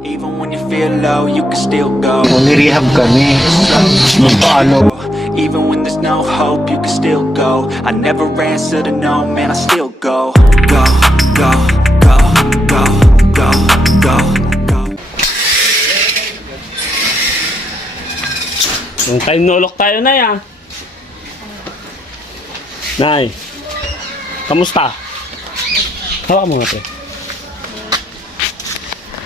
Even when you feel low, you can still go. Nirehab kami. Paano? Even when there's no hope, you can still go. I never answer to no, man, I still go. Go, go, go, go, go, go, go. Yung time nolok tayo na yan. Nay, kamusta? Hawak mo nga pre.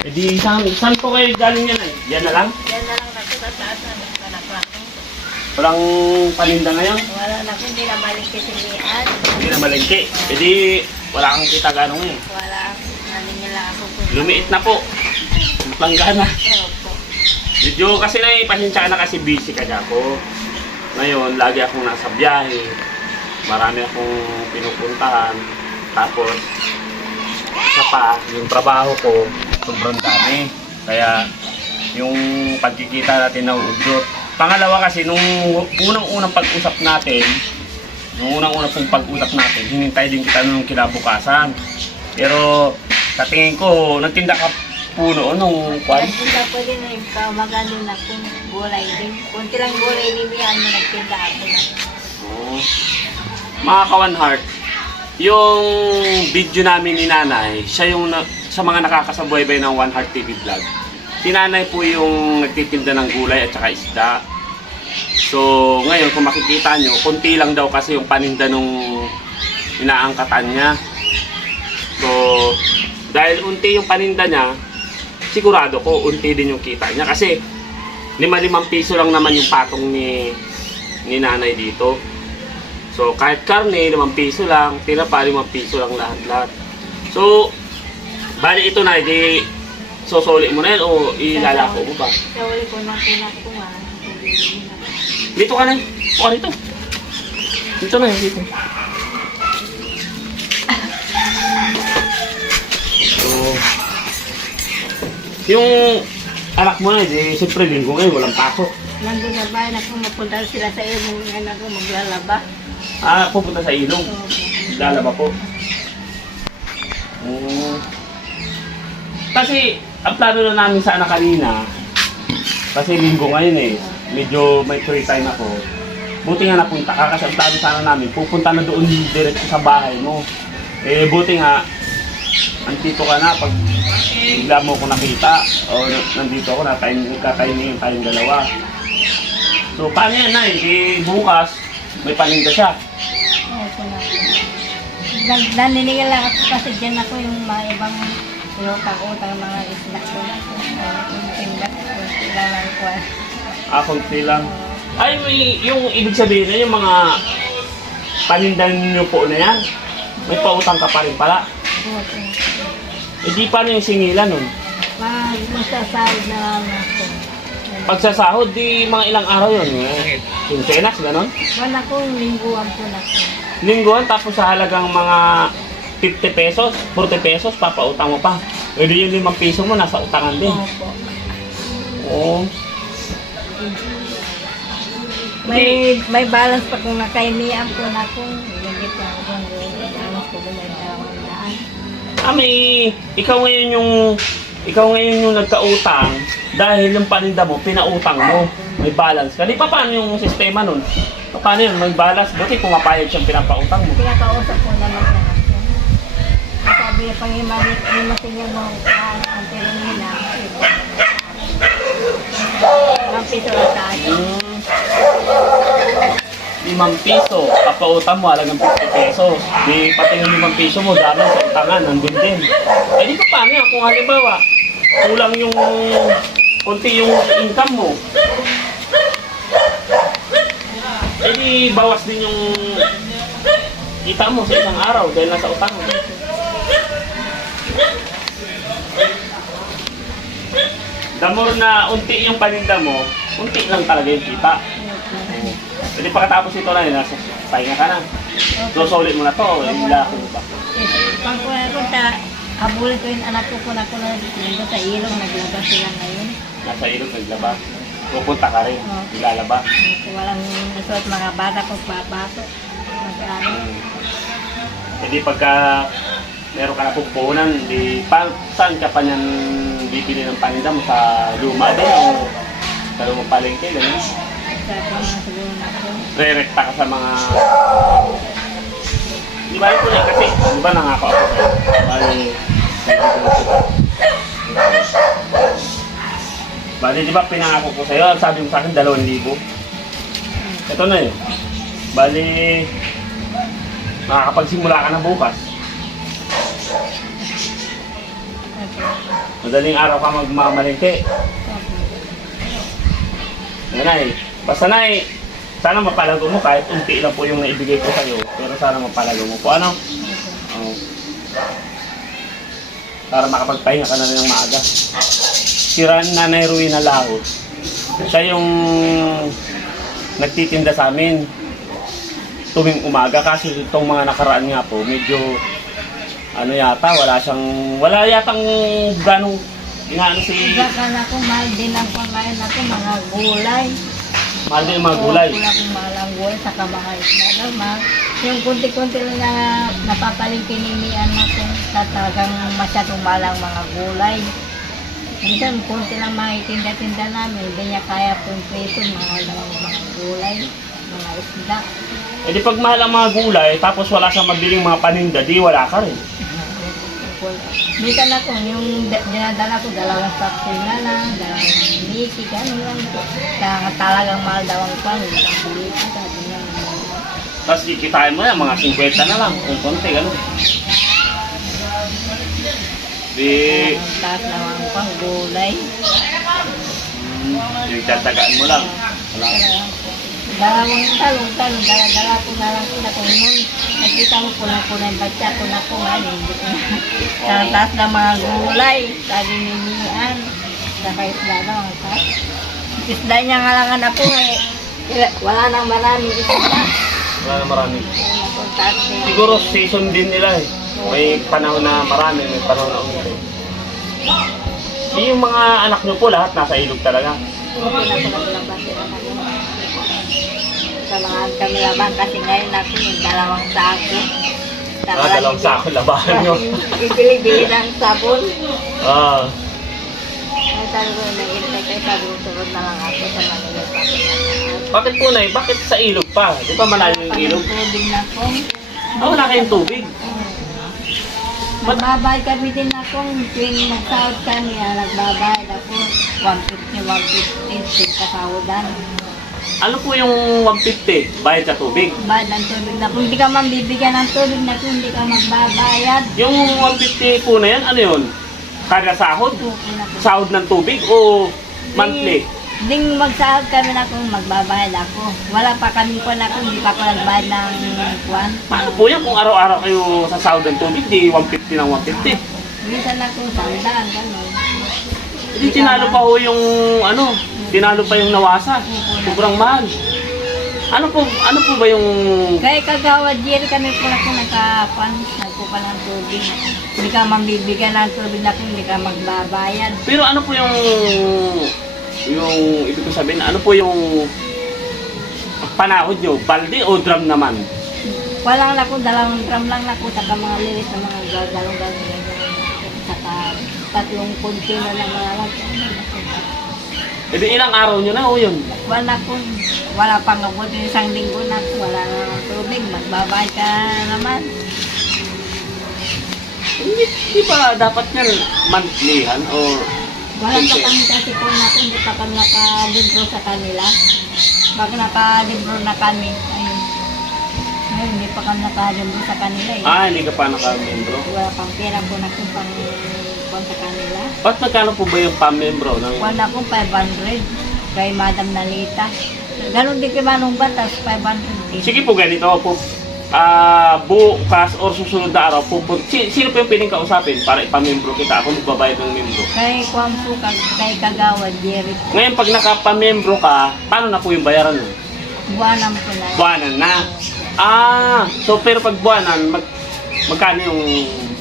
E di, saan po kayo galing yan ay? Yan na lang? Yan na lang natin sa taas na nagpanakako. Walang paninda ngayon? Wala na kung hindi na malingki silian. Hindi na malengke. E di, wala kang kita gano'n ngayon. Wala. Naningila ako kung... Lumiit na po. Planggana. Opo. Medyo kasi na pasensya na kasi busy kasi ako. Ngayon, lagi akong nasa biyahe. Marami akong pinupuntahan. Tapos, isa pa, yung trabaho ko, sobrang dami. Kaya, yung pagkikita natin na uudot. Pangalawa kasi, nung unang-unang pag-usap natin, hinintay din kita nung kinabukasan. Pero, sa tingin ko, nagtinda ka po noon nung kwan. Nagtinda po din na yung magano na kung gulay din. Kunti lang gulay din yan na nagtinda ako na. Oh. Mga ka-One Heart, yung video namin ni Nanay, siya yung sa mga nakakasabuhay ng One Heart TV vlog. Si Nanay po yung nagtitinda ng gulay at saka isda. So, ngayon kung makikita nyo, konti lang daw kasi yung paninda nung inaangkatan niya. So, dahil unti yung paninda niya, sigurado ko unti din yung kita niya. Kasi 5 piso lang naman yung patong ni Nanay dito. So, kahit karne, 5 piso lang, tira pa 5 piso lang lahat-lahat. So, bali ito na, di sosoli mo na yan o ilalako mo ba? Sa uli ko nang pinakuha. Dito ka na, o dito. Dito na, dito. So, yung anak mo na, di siyempre linggo ngayon, walang pasok. Nandun sa bahay na pumapunta sila sa iyo ng anak ko maglalaba. Ah, pupunta sa ilong. Opo. Lalaba po. Kasi, ang plano na namin sana kanina, kasi linggo ngayon eh, medyo may free time ako. Buti nga napunta ka kasi ang plano sana namin, pupunta na doon diretso sa bahay mo. Eh, buti nga, andito ka na, pag bigla mo ko nakita, o nandito ako, nagkakainin tayong dalawa. So, paano yan na eh, bukas, may paninda siya. Opo na. Naninigil lang ako kasi dyan ako yung mga ibang utang-utang mga isla ko na. Yung tinda, sila lang ko. Konti lang. Ay, yung ibig sabihin na yung mga panindan nyo po na yan, may pautang ka pa rin pala. Opo. E di paano yung singilan nun? Masasahod na lang ako. Pagsasahod, di mga ilang araw yun. Quincenas, gano'n? Wala kong lingguan po na ko. Lingguan, tapos sa halagang mga 50 pesos, 40 pesos, papautang mo pa. E di yung 5 piso mo, nasa utangan din. Opo. Oo. May balance pa kung nakainian po na kung hindi pa ako kung balance ko may daan. Ikaw ngayon yung nagkautang dahil yung paninda mo, pinautang mo. May balance ka. Di pa paano yung sistema nun? Paano yun? May balance. Buti pumapayag siyang pinapautang mo. Pinakausap po naman na ako. Sabi niya pang imatingin mo ang pera nila. Ang piso lang tayo. 5 piso. Papautang mo, halagang 50 pesos. Di pati yung 5 piso mo, dami sa utangan, nandun din. Eh di pa paano yan? Kung halimbawa, kulang yung konti yung income mo. Eh di bawas din yung kita mo sa isang araw dahil nasa utang mo. The more na unti yung paninda mo, unti lang talaga yung kita. Jadi pagkatapos ito na, nasa pahinga ka na. So, solid mo na to, hila ko ba? Pag punta, habulin ko yung anak ko na dito sa ilong, naglaba sila ngayon. Nasa ilog, naglaba. Pupunta ka rin, nilalaba. Walang resort mga bata kung papato. Mag-ano. Jadi pagka meron ka na pupunan, saan ka pa niyan bibili ng paninda mo? Sa luma din o sa lumang palengke, gano'n? Sa siguro na po. Re-recta ka sa mga... Di ba ito na kasi, di ba nangako ako sa'yo? Bali, di ba pinangako ko sa'yo, sabi mo sa akin 2,000. Ito na yun. Bali, makakapagsimula ka na bukas. Madaling araw ka magmamalengke. Nanay, basta nay, sana mapalago mo kahit unti lang po yung naibigay ko sa'yo. Pero sana mapalago mo po. Ano? Para makapagpahinga ka na rin ng maaga. Si Nanay Ruina Laot, siya yung nagtitinda sa amin tuwing umaga kasi itong mga nakaraan nga po, medyo ano yata, wala yatang ganong inaano si... Baka na po, mahal din ang pangkain ako, mga gulay. Mahal din yung mga gulay. Wala akong mahal ang gulay, saka mga isda daw, mahal. Yung kunti-kunti lang na napapalingkinimian ako, talagang masyadong mahal ang mga gulay. Minsan, kunti lang makitinda-tinda namin, hindi niya kaya pong peso, mahal ang mga gulay, mga isda. E di pag mahal ang mga gulay, tapos wala siyang mabiling mga paninda, di wala ka rin. Minsan ako, yung dinadala ko, 2 saksin na lang, 2 liki, gano'n lang po. Kaya talagang mahal daw ang pang, 2 liki, sabi niya. Tapos ikitain mo yan, mga 50 na lang, kung konti, gano'n. Di... Ang taas na ang pang gulay. Yung tatagaan mo lang. Wala. Dalawang talong, dala-dala ko na lang sila kung nung nakita mo pulang-pulang yung batya ko na po, hindi ko na. Ang taas na mga gulay, saging ninian, saka isda daw ang taas. Isda niya nga lang na po, wala nang maraming isda. Wala na marami. Ang taas niya. Siguro season din nila eh. May panahon na marami, may panahon na unti. Yung mga anak nyo po, lahat nasa ilog talaga. Okay na po naglaban sila kami. Sa mga kami laban kasi ngayon natin yung 2 sako. Dalawang sako labahan nyo. Ibili-bili ng sabon. Ah. Ay, sabi ko, nag-intay kayo, sabi ko, sunod na lang ako sa Manila. Bakit po na bakit sa ilog pa? Di ba malayo yung ilog? Tubig na po. Wala kayong tubig. Nagbabay kami din ako, tuwing mag-sahod kami, nagbabayad ako, 150, kasahudan. Ano po yung 150? Bayad sa tubig? Bayad ng tubig na kung hindi ka man bibigyan ng tubig na kung hindi ka magbabayad. Yung 150 po na yan, ano yun? Kada sahod? Okay na po. Sahod ng tubig o monthly? Ding magsahod kami na kung magbabayad ako. Wala pa kami po na kung hindi pa ako nagbayad ng kwan. Paano po yan kung araw-araw kayo sa sahod ng tubig, di 150 ng 150? Minsan na kung sandaan, gano'n. Hindi tinalo pa ho yung ano, tinalo pa yung nawasa. Sobrang mahal. Ano po ba yung... Kaya kagawa, Jerry, kami po na kung nagkakwan, nagpupa ng tubig. Hindi ka mambibigyan ng tubig na kung hindi ka magbabayad. Pero ano po yung ibig ko sabihin, ano po yung panahod nyo? Balde o drum naman? Walang na po, 2 drum lang na po, saka mga lilis na mga galong-galong. Saka 3 container na mga E di ilang araw nyo na o yun? wala pang abot yung 1 linggo na po, wala na ng tubig, magbabayad ka naman. Hindi ba dapat yan monthlyhan or... Wala pa kami kasi po na kung hindi pa kami nakadibro sa kanila. Bakit nakadibro na kami? Ayun. Ngayon, hindi pa kami nakadibro sa kanila eh. Hindi ka pa naka-membro. Wala pang pera po na kung pang sa kanila. Ba't magkano po ba yung pa-membro? Wala akong 500 kay Madam Nalita. Ganon din kay Manong Batas, 500 din. Sige po, ganito po. Bukas or susunod na araw po, sino po yung piling kausapin para ipamembro kita? Ako magbabayad ng membro. Kay Kwampo, kay Kagawa, Jerry. Ngayon, pag nakapamembro ka, paano na po yung bayaran mo? Buwanan po na. Buwanan na. So pero pag buwanan, magkano yung...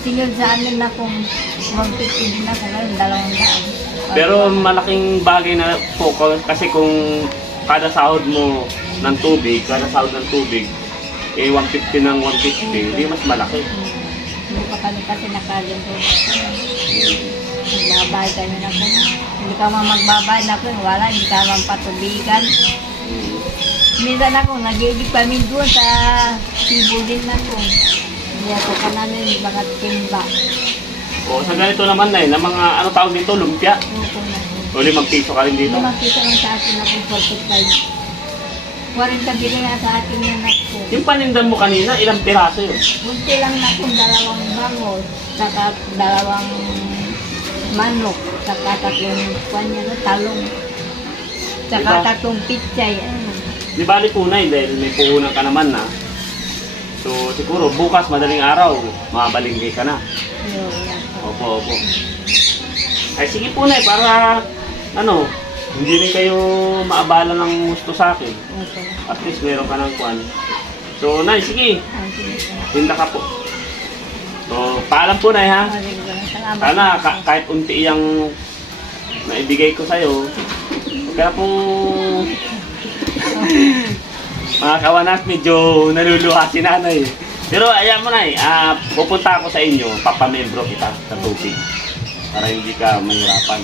Sinod sa amin na kung 150 din ako ngayon, 200. Pero malaking bagay na po kasi kung kada sahod mo ng tubig, eh 150 ng 150, di mas malaki. Hindi pa kami kasi nakaganto na ako. Magbabayad kami na po. Hindi ka man magbabayad na po, wala, hindi ka man patubigan. Minsan ako, nag-iibig kami doon sa Cebu din na po. Hindi ako ka namin mga timba. O sa ganito naman na na mga ano tawag dito, lumpia. Opo na po. O 5 piso ka rin dito. Makita lang sa akin na po 45. 40 bili nga sa akin na po. Yung panindan mo kanina, ilang piraso yun? Bunti lang na po, 2 bangos, saka 2 manok, saka 3 kanya na talong, saka 3 pichay. Ano. Di bali punay dahil may puhunan ka naman na. So siguro bukas madaling araw, mabalinggi ka na. Yun. Opo, opo. Ay sige punay para ano, hindi rin kayo maabala ng gusto sa akin. Opo. At least meron ka ng kwan. So nay, sige, tinda ka po. So paalam po nay ha. Salamat. Sana kahit unti yung naibigay ko sa'yo, huwag ka na pong mga kawanas, medyo naluluha si nanay. Pero ayan mo na pupunta ako sa inyo, papamembro kita sa tubig para hindi ka mahirapan.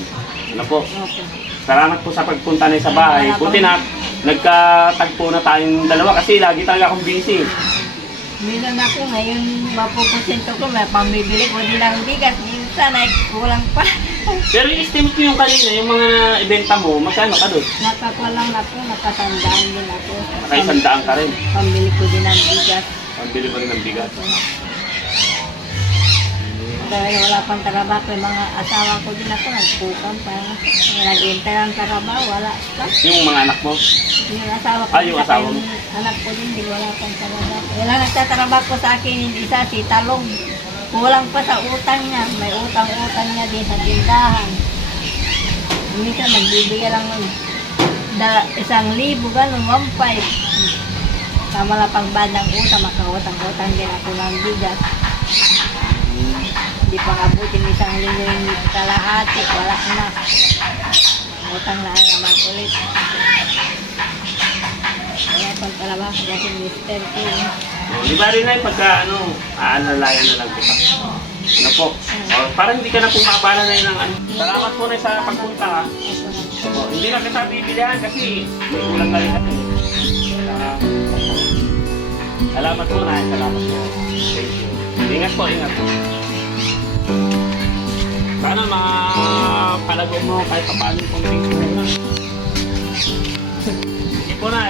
Ano po? Opo. Salamat po sa pagpunta na sa bahay. Buti na nagkatagpo na tayong dalawa kasi lagi talaga akong busy. Minsan ako ngayon, mapupunto ko, may pambibili ko din ng bigas. Minsan ay kulang pa. Pero yung estimate mo yung kanina, yung mga ibenta mo, magkano ka doon? Nakakuha lang ako, nakasandaan din ako. Nakaisandaan ka rin. Pambili ko din ng bigas. Pambili mo rin ng bigas. Dahil wala pang trabaho, yung mga asawa ko din ako, nagpukam pa. Naghintay ng trabaho, wala pa. Yung mga anak mo, Yung asawa ko, yung asawa mo. anak ko din, di wala pang trabaho. Wala nagtatrabaho ko sa akin, yung isa si Talong. Kulang pa sa utang niya, may utang-utang niya din sa tindahan. Minsan magbibigay lang ng 1,000, gano'n, 1,500. Tama na pang bandang utang, makautang-utang din ako ng bigas. Hindi pa abutin 1 linggo yung kalahati, wala na. Utang na naman ulit. Wala pang trabaho kasi Mr. K. di ba rin ay pagka aalalayan na lang kita. Ano po? Para hindi ka na pumabala na yun ng ano. Salamat po na sa pagpunta ha. Hindi na kita bibilihan kasi may ulang na rin natin. Salamat po na. Salamat po. Thank you. Ingat po, ingat po. Sana makalago mo kahit pa paano yung konting na. Sige po na.